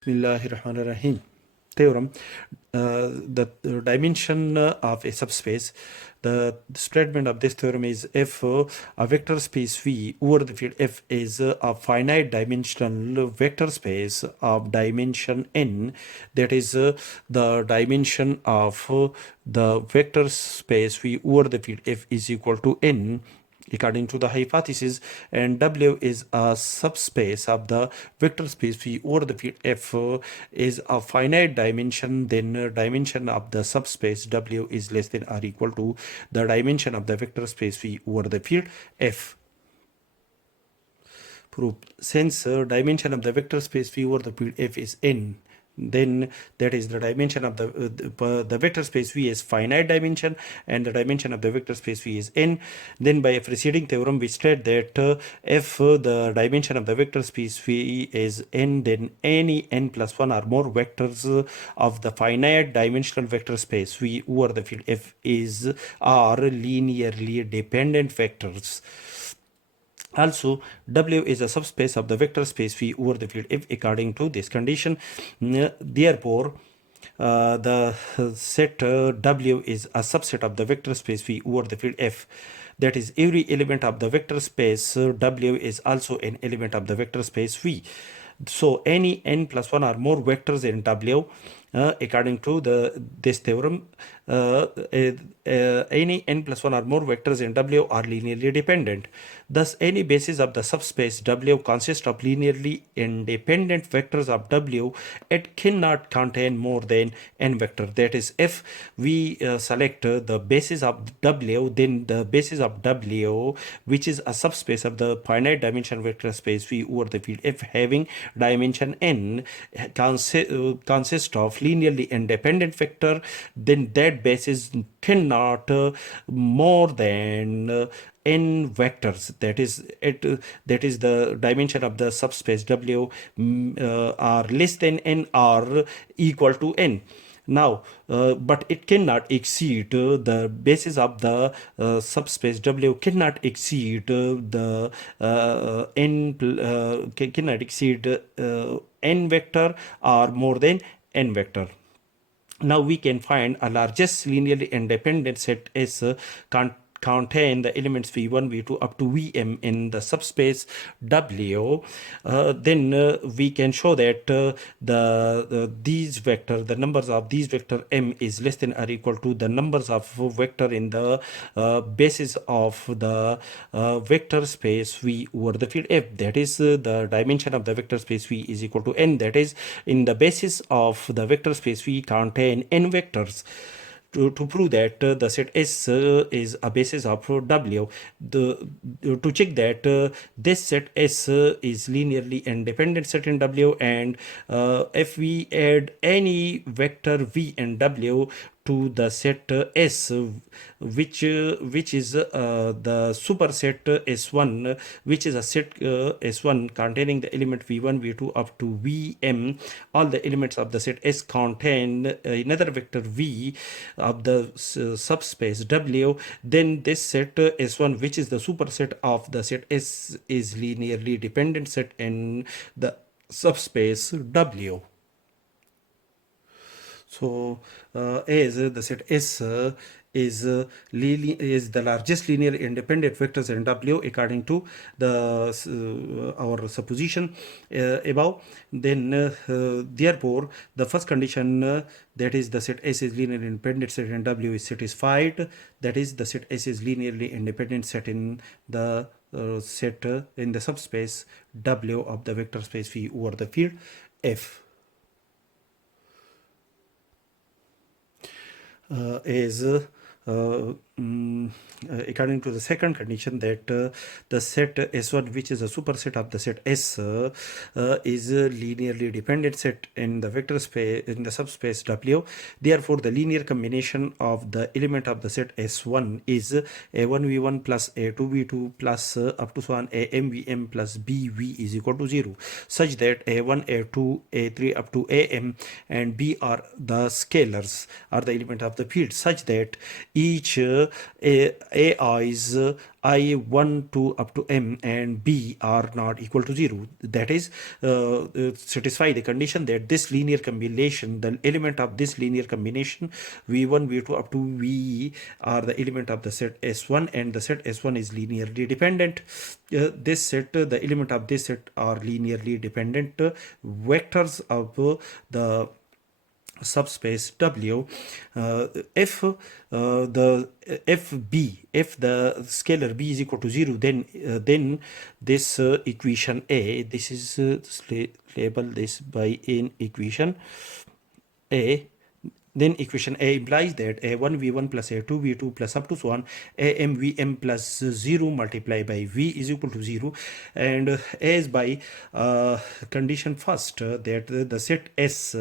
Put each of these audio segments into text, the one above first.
Bismillahirrahmanirrahim. Theorem. The dimension of a subspace. The statement of this theorem is if a vector space V over the field F is a finite dimensional vector space of dimension n, that is the dimension of the vector space V over the field F is equal to n according to the hypothesis, and W is a subspace of the vector space V over the field F is a finite dimension, then dimension of the subspace W is less than or equal to the dimension of the vector space V over the field F. Proof. Since dimension of the vector space V over the field F is n, then that is the dimension of the vector space V is finite dimension and the dimension of the vector space V is n. Then by a preceding theorem we state that if the dimension of the vector space V is n, then any n plus 1 or more vectors of the finite dimensional vector space V over the field F are linearly dependent vectors. Also, W is a subspace of the vector space V over the field F according to this condition. Therefore, the set W is a subset of the vector space V over the field F. That is, every element of the vector space W is also an element of the vector space V. So any n plus 1 or more vectors in W, according to this theorem, any n plus 1 or more vectors in W are linearly dependent. Thus, any basis of the subspace W consists of linearly independent vectors of W. It cannot contain more than n vector. That is, if we select the basis of W, then the basis of W, which is a subspace of the finite dimension vector space V over the field F having dimension n, consists of linearly independent vector, then that basis cannot more than n vectors. That is the dimension of the subspace W are less than n or equal to n. Now, but it cannot exceed the basis of the subspace W cannot exceed the cannot exceed n vector or more than n vector. Now we can find a largest linearly independent set S contain the elements v1, v2 up to vm in the subspace W. Then we can show that the numbers of these vector m is less than or equal to the numbers of vector in the basis of the vector space V over the field F. That is, the dimension of the vector space V is equal to n. That is, in the basis of the vector space V contain n vectors. To prove that the set S is a basis of W, to check that this set S is linearly independent set in W, and if we add any vector V and W to the set S, which is the superset S1, which is a set S1 containing the element V1, V2 up to Vm. All the elements of the set S contain another vector V of the subspace W. Then this set S1, which is the superset of the set S, is linearly dependent set in the subspace W. So, as the set S is the largest linear independent vectors in W according to the our supposition above, then therefore the first condition, that is the set S is linearly independent set in W, is satisfied. That is, the set S is linearly independent set in the set in the subspace W of the vector space V over the field F. Is according to the second condition, that the set S1, which is a superset of the set S, is a linearly dependent set in the vector space in the subspace W. Therefore, the linear combination of the element of the set S1 is A1v1 plus A2v2 plus up to so on AMVM plus BV is equal to 0, such that A1, A2, A3 up to AM and B are the scalars, are the element of the field, such that each A is I1 to up to M and B are not equal to 0. That is, satisfy the condition that this linear combination, the element of this linear combination V1, V2 up to V are the element of the set S1, and the set S1 is linearly dependent. This set, the element of this set are linearly dependent vectors of the subspace W. If the scalar b is equal to 0, then this equation A, this is label this by in equation A. Then equation A implies that A1 V1 plus A2 V2 plus up to so on AM VM plus 0 multiplied by V is equal to 0, and A is by condition first that the set S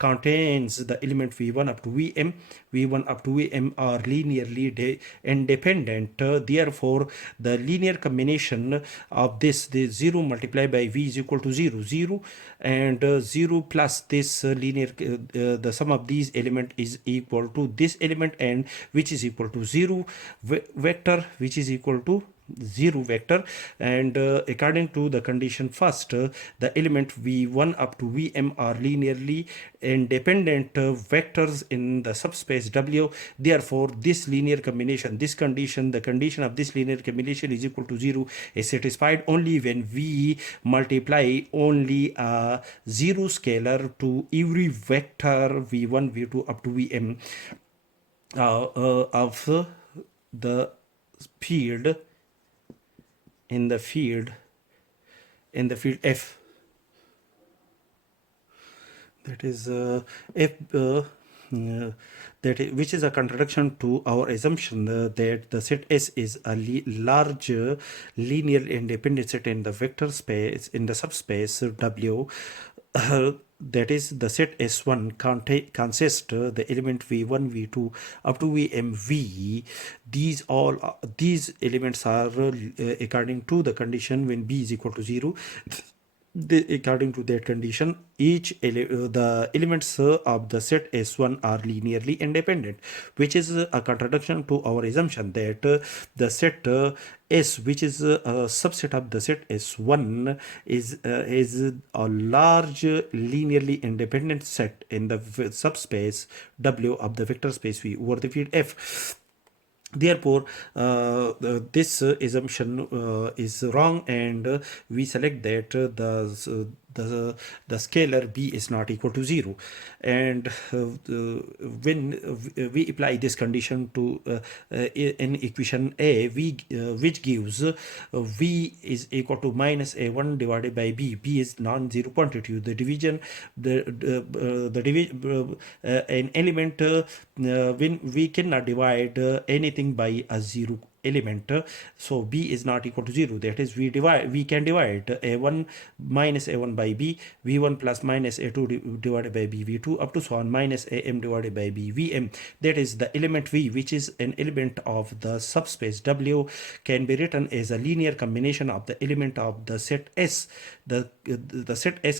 contains the element V1 up to VM. V1 up to Vm are linearly independent. Therefore, the linear combination of this, the 0 multiplied by V is equal to 0, 0, and 0 plus this linear, the sum of these element is equal to this element, and which is equal to 0 vector, which is equal to 0 vector. And according to the condition first, the element v1 up to vm are linearly independent vectors in the subspace W. Therefore, this linear combination, this condition, the condition of this linear combination is equal to 0 is satisfied only when we multiply only a 0 scalar to every vector v1 v2 up to vm of the field in the field F. That is F which is a contradiction to our assumption that the set S is a large linear independent set in the vector space in the subspace W. That is, the set S1 consists the element V1, V2 up to VMV. These elements are according to the condition when B is equal to 0. According to that condition, the elements of the set S1 are linearly independent, which is a contradiction to our assumption that the set S, which is a subset of the set S1, is a large linearly independent set in the subspace W of the vector space V over the field F. Therefore, this assumption is wrong, and we select that the scalar b is not equal to 0. And when we apply this condition to in equation A, which gives v is equal to minus a1 divided by b is non-zero quantity. The division, an element when we cannot divide anything by a 0 element, so b is not equal to 0. That is, we can divide a1 minus a1 by b, v1 plus minus a2 divided by b, v2 up to so on minus am divided by b, vm. That is, the element v, which is an element of the subspace W, can be written as a linear combination of the element of the set S. The set S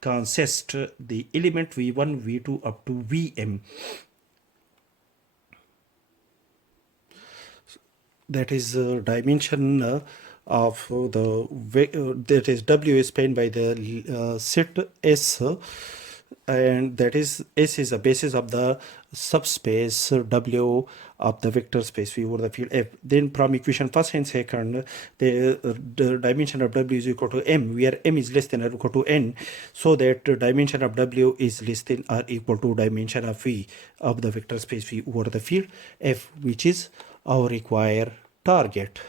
consists the element v1, v2 up to vm. That is dimension of the that is W is spanned by the set S, and that is S is the basis of the subspace W of the vector space V over the field F. Then from equation first and second, the dimension of W is equal to M, where M is less than or equal to N, so that dimension of W is less than or equal to dimension of V of the vector space V over the field F, which is our required target.